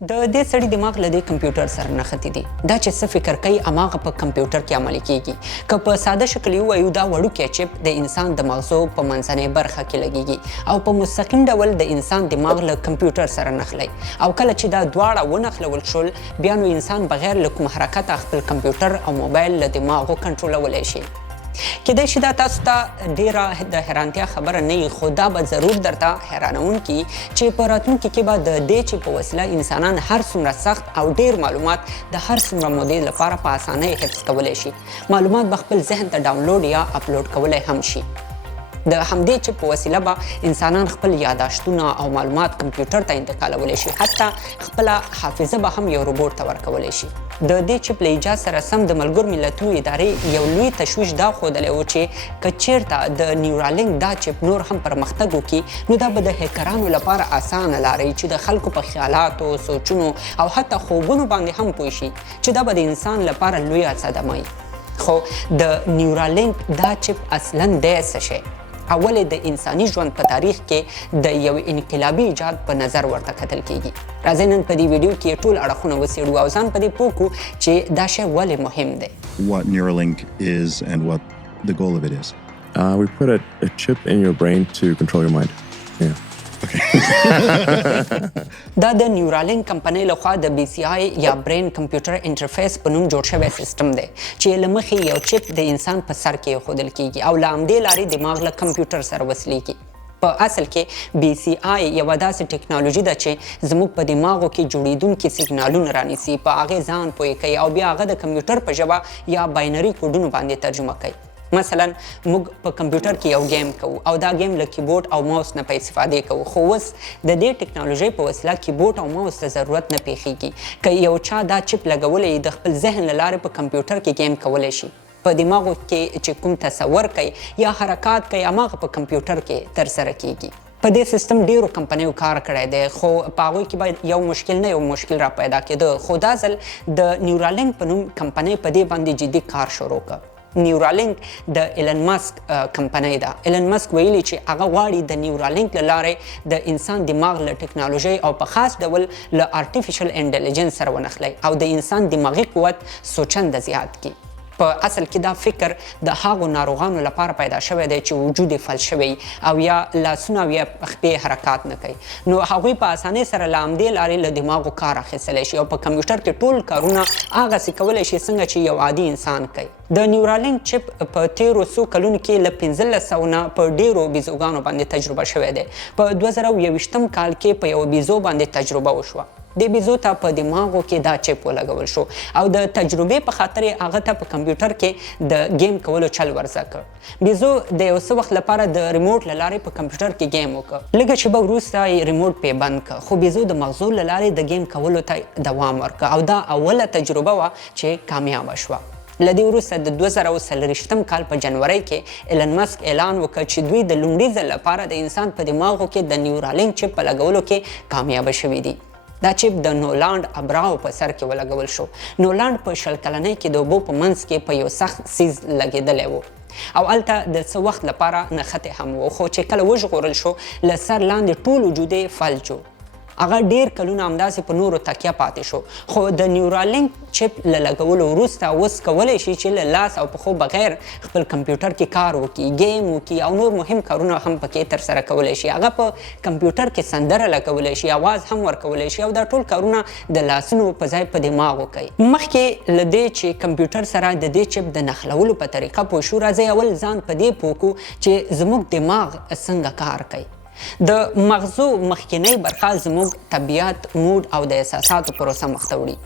د دې سړي دماغ له دې کمپیوټر سره نښتي دي. دا چې څه فکر کوي هماغه په کمپیوټر کې عملي کیږي. که په ساده شکل ووایو دا وړوکی چپ د انسان د مغزو په منځنۍ برخه کې لګیږي او په مستقیم ډول د انسان دماغ له کمپیوټر سره نښلي. او کله چې دا دواړه ونښلول شول بیا نو انسان بغیر له کوم حرکته خپل کمپیوټر او موبایل له دماغو کنټرولولی شي. کیدای شي دا تاسو ته ډیره د حیرانتیا خبره نه وي، خو دا به ضرور درته حیرانونکي چې په راتلونکي کې به د دې چې په وسیله انسانان هر څومره سخت او ډیر معلومات د هر څومره مودې لپاره په اسانۍ حفظ کولی شي. معلومات به خپل ذهن ته ډاونلوډ یا اپلوډ کولی هم شي. د همدې چپ په وسیله به انسانان خپل یاداشتونه او معلومات کمپیوټر ته انتقالولی شي، حتی خپله حافظه به هم یو روبوټ ته ورکولی شي. د دې چپ له ایجاد سره سم د ملګرو ملتونو ادارې یو لوی تشویش دا ښودلی و چې که چیرته د نیورالینک دا چپ نور هم پرمختګ وکړي نو دا به د هیکرانو لپاره اسانه لاره چې د خلکو په خیالاتو، سوچونو او حتی خوبونو باندې هم پوه شي چې دا به د انسان لپاره لویه صدمه وي. خو د نیورالینک دا چپ اصلا دی څه شی؟ اول د انساني ژوند په تاریخ کې د یو انقلابي ایجاد په نظر ورته کتل کیږي. راځئ نن په دې ویډیو کې ټول اړخونه وڅېړو او ځان په دې پوه کړو چې دا شی ولې مهم دی. What Neuralink is and what the goal of it is. We put a chip in your brain to control your mind. Yeah. دا د نیورالینک کمپنۍ لخوا د بی سی آی یا برین کمپیوټر انټرفیس په نوم جوړ شوی سیستم دی چې له مخې یو چپ د انسان په سر کې ایښودل کیږي او له همدې لارې دماغ له کمپیوټر سره وصليږي. په اصل کې بی سی آی یوه داسې ټکنالوژي ده چې زموږ په دماغو کې جوړیدونکي سیګنالونه رانیسي، په هغې ځان پوه کوي او بیا هغه د کمپیوټر په ژبه یا باینري کوډونو باندې ترجمه کوي. مثلا موږ په کمپیوټر کې یو گیم کوو او دا گیم له کیبورډ او ماوس نه په استفادې کوو، خو اوس د دې ټکنالوژۍ په وسیله کیبورډ او ماوس ته ضرورت نه پیښیږي. که یو چا دا چپ لګولی د خپل ذهن له لارې په کمپیوټر کې گیم کولی شي. په دماغو کې چې کوم تصور کوي یا حرکات کوي هماغه په کمپیوټر کې ترسره کیږي. په دې سیستم ډیرو کمپنیو کار کړی دی، خو په هغوی کې باید یو مشکل نه یو مشکل را پیدا کېده، خو دا ځل د نیورالینک په نوم کمپنۍ په دې باندې جدي کار شروع کړ. نیورالینک د ایلن ماسک کمپنۍ ده. ایلن ماسک ویلي چې هغه غواړي د نیورالینک له لارې د انسان دماغ له ټکنالوژۍ او په خاص ډول له آرټیفیشل انټلیجنس سره ونښلي او د انسان دماغي قوت سوچنده زیات کړي. په اصل کې دا فکر د هغو ناروغانو لپاره پیدا شوی دی چې وجود یې فلج شوی او یا لاسونه او یا پښې حرکات نه کوي، نو هغوی په اسانۍ سره له همدې لارې له دماغو کار اخیستلی شي او په کمپیوټر کې ټول کارونه هغسې کولی شي څنګه چې یو عادي انسان کوي. د نیورالینک چپ په تیرو څو کلونو کې له 1500 نه په ډیرو بیزوګانو باندې تجربه شوی دی. په 2021 کال کې په یو بیزو باندې تجربه وشوه. د بیزو ته په دماغو کې دا چپ ولګول شو او د تجربې په خاطر هغه ته په کمپیوټر کې د گیم کولو چل ورزده کړ. بیزو د یو څه وخت لپاره د ریموټ له لارې په کمپیوټر کې گیم وکړ. لږه شیبه وروسته یې ریموټ پې بند کړ، خو بیزو د مغزو له لارې د گیم کولو ته دوام ورکړ او دا اوله تجربه وه چې کامیابه شوه. له دې وروسته د 2024 کال په جنورۍ کې ایلن ماسک اعلان وکړ چې دوی د لومړي ځل لپاره د انسان په دماغو کې د نیورالینک چپ په لګولو کې کامیابه شوي دي. دا چپ د نولاند ابراو په سر کې ولګول شو. نولاند په 20 کلنۍ کې د اوبو په منځ کې په یو سخت څیز لګېدلی و او هلته د څه وخت لپاره نښتې هم و، خو چې کله وژغورل شو له سر لاندې ټول وجود یې فلج و. هغه ډیر کلونه همداسې په نورو تکیه پاتې شو، خو د نیورالینک چپ له لګولو وروسته اوس کولی شي چې له لاس او پښو بغیر خپل کمپیوټر کې کار وکړي، گیم وکړي او نور مهم کارونه هم پکې ترسره کولی شي. هغه په کمپیوټر کې سندره لګولی شي، اواز هم ورکولی شي او دا ټول کارونه د لاسونو په ځای په دماغو کوي. مخکې له دې چې کمپیوټر سره د دې چپ د نښلولو په طریقه پوه شو، راځئ اول ځان په دې پوه کړو چې زموږ دماغ څنګه کار کوي. د مغزو مخکینۍ برخه زموږ طبیعت، موډ او د احساساتو پروسه مخته وړي.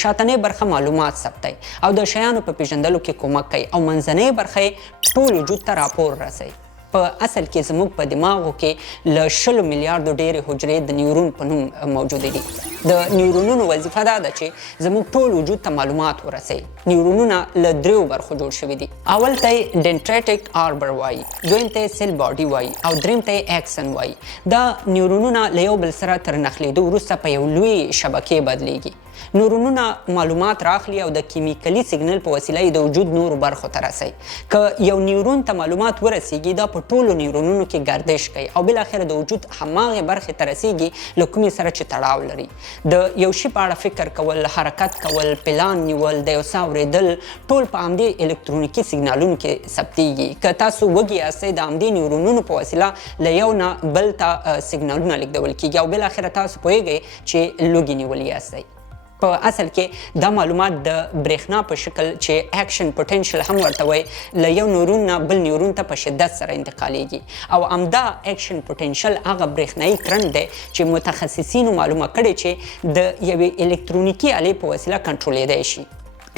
شاتنۍ برخه معلومات ثبتوي او د شیانو په پیژندلو کې کومک کوي او منځنۍ برخه یې ټول وجود ته راپور رسوي. په اصل کې زموږ په دماغو کې له 20 میلیارډو ډېرې حجرې د نیورون په نوم موجودې دي. د نیورونونو وظیفه دا ده چې زموږ ټول وجود ته معلومات ورسوي. نیورونونه له 3 برخو جوړ شوي دي. اول ته یې ډنټریټک آربر وایي، دویم ته یې سیل باډي وایي او دریم ته یې اکسن وایي. دا نیورونونه له یو بل سره تر نښلېدو وروسته په یو لوی شبکې بدلیږي. نورونونه معلومات راخلي او د کیمیکلي سیګنل په وسیله یې د وجود نورو برخو ته رسوي. که یو نیورون ته معلومات ورسیږي دا په ټولو نیورونونو کې گردش کوي او بالاخره د وجود هماغې برخې ته رسیږي له کومې سره چې تړاو لري. د یو شي په اړه فکر کول، حرکت کول، پلان نیول، د یو څه اورېدل ټول په همدې الکترونیکي سیګنالونو کې ثبتیږي. که تاسو وږي یاستئ د همدې نیورونونو په وسیله له یو نه بل ته سیګنالونه لیږدول کیږي او بالاخره تاسو پوهیږئ چې لوږې نیولي یاستئ. په اصل کې دا معلومات د برېښنا په شکل چې اکشن پوټنشل هم ورته وایي له یو نیورون نه بل نیورون ته په شدت سره انتقالیږي او همدا اکشن پوټنشل هغه برېښنایي کرنټ دی چې متخصصینو معلومه کړې چې د یوې الکترونیکي آلې په وسیله کنټرولېدی شي.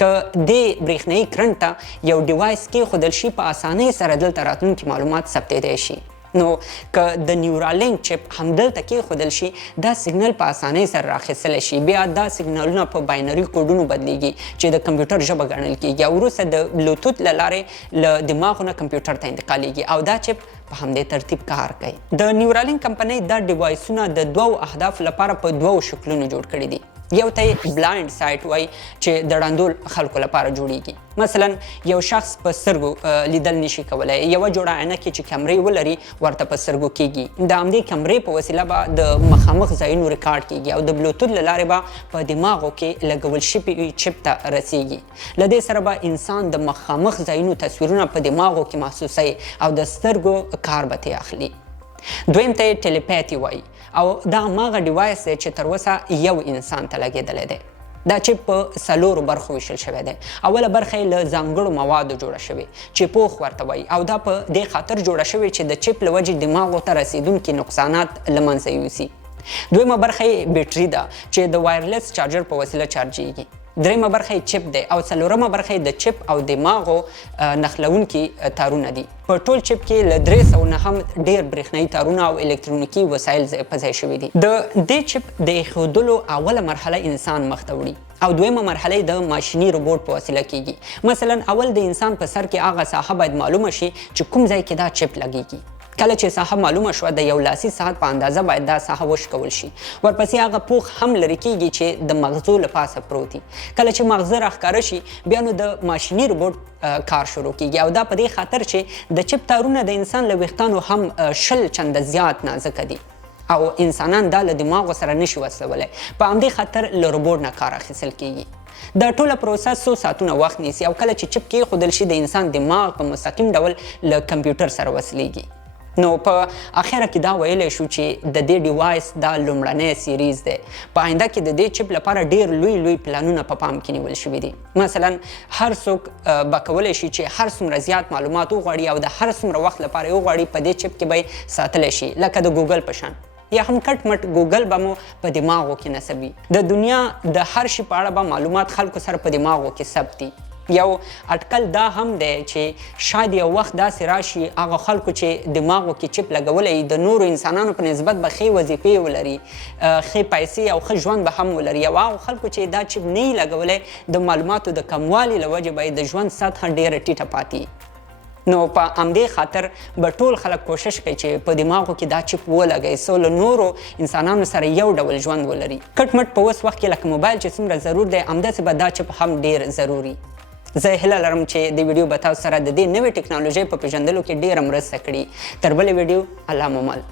که دې برېښنایي کرنټ ته یو ډیوایس کېښودل شي په اسانۍ سره دلته راتلونکي معلومات ثبتېدی شي. نو که د نیورالینک چپ همدلته کېښودل شي دا سیګنل په اسانۍ سره راخیستلی شي. بیا دا سیګنالونه په باینري کوډونو بدلیږي چې د کمپیوټر ژبه ګڼل کېږي او وروسته د بلوتوت له لارې له دماغو نه کمپیوټر ته انتقالیږي او دا چپ په همدې ترتیب کار کوي. د نیورالینک کمپنۍ دا ډیوایسونه د دوو اهدافو لپاره په دوو شکلونو جوړ کړي دي. یو ته یې بلایند سایټ وایي چې د ړندو خلکو لپاره جوړیږي. مثلا یو شخص په سترګو لیدل نشي کولی، یوه جوړه عینکې چې کمرې ولري ورته په سترګو کیږي. د همدې کمرې په وسیله به د مخامخ ځایونو ریکارډ کیږي او د بلوتوت له لارې به په دماغو کې لګول شوي چپ ته رسیږي. له دې سره به انسان د مخامخ ځایونو تصویرونه په دماغو کې محسوسوي او د سترګو کار به ترې اخلي. دویم ته یې ټیلیپاتی وایي او دا هماغه ډیوایس دی چې تر اوسه یو انسان ته لګېدلی دی. دا چپ په څلورو برخو ویشل شوی دی. اوله برخه یې له ځانګړو موادو جوړه شوې چې پوښ ورته وایي او دا په دې خاطر جوړه شوې چې د چپ له وجې دماغو ته رسیدونکي نقصانات له منځه یوسي. دویمه برخه یې بیټري ده چې د وایرلیس چارجر په وسیله چارجیږي. دریمه برخه یې چپ دی او څلورمه برخه یې د چپ او دماغو نښلونکي تارونه دي. په ټول چپ کې له 300 نه هم ډېر برېښنایي تارونه او الکترونیکي وسایل په ځای شوي دي. د دې چپ د ایښودلو اوله مرحله انسان مخ ته وړي او دویمه مرحله د ماشیني روبوټ په وسیله کیږي. مثلا اول د انسان په سر کې هغه ساحه باید معلومه شي چې کوم ځای کې دا چپ لګیږي. کله چې ساحه معلومه شوه د یو لاسي ساعت په اندازه باید دا ساحه وشکول شي. ورپسې هغه پوښ هم لرې کیږي چې د مغزو له پاسه پروت وي. کله چې مغزه راښکاره شي بیا نو د ماشیني روبوټ کار شروع کیږي او دا په دې خاطر چې د چپ تارونه د انسان له ویښتانو هم 10 چنده زیات نازکه دي او انسانان دا له دماغو سره نشي وصلولی. په همدې خاطر له روبوټ نه کار اخیستل کیږي. دا ټوله پروسه څو ساعتونه وخت نیسي او کله چې چپ کېښودل شي د انسان دماغ په مستقیم ډول له کمپیوټر سره وصلیږي. نو په اخره کې دا ویلی شو چې د دې ډیوایس دا لومړنی سیریز دی. په آینده کې د دې چپ لپاره ډېر لوی پلانونه په پام کې نیول شوي دي. مثلا هر څوک به کولی شي چې هر څومره زیات معلومات وغواړي او د هر څومره وخت لپاره یې وغواړي په دې چپ کې به یې ساتلی شي لکه د ګوګل په شان. یا هم کټ مټ ګوګل به مو په دماغو کې نصبي. د دنیا د هر شي په اړه به معلومات خلکو سره په دماغو کې ثبت دي. یو اټکل دا هم دی چې شاید یو وخت داسې راشي هغه خلکو چې دماغو کې چپ لګولی د نورو انسانانو په نسبت به ښې وظیفې ولري، ښې پیسې او ښه ژوند به هم ولري او هغو خلکو چې دا چپ نه یي لګولی د معلوماتو د کموالي له وجې به یې د ژوند سطحه ډېره ټیټه پاتې. نو په همدې خاطر به ټول خلک کوشش کوي چې په دماغو کې دا چپ ولګوي څو له نورو انسانانو سره یو ډول ژوند ولري. کټ مټ په اوس وخت کې لکه موبایل چې څومره ضرور دی همداسې به دا چپ هم ډېر ضروري. زه هیله لرم چې د ویډیو به تاسو سره د دې نوې ټکنالوژۍ په پېژندلو کې ډېره مرسته کړي. تر بلې ویډیو الله مو مل.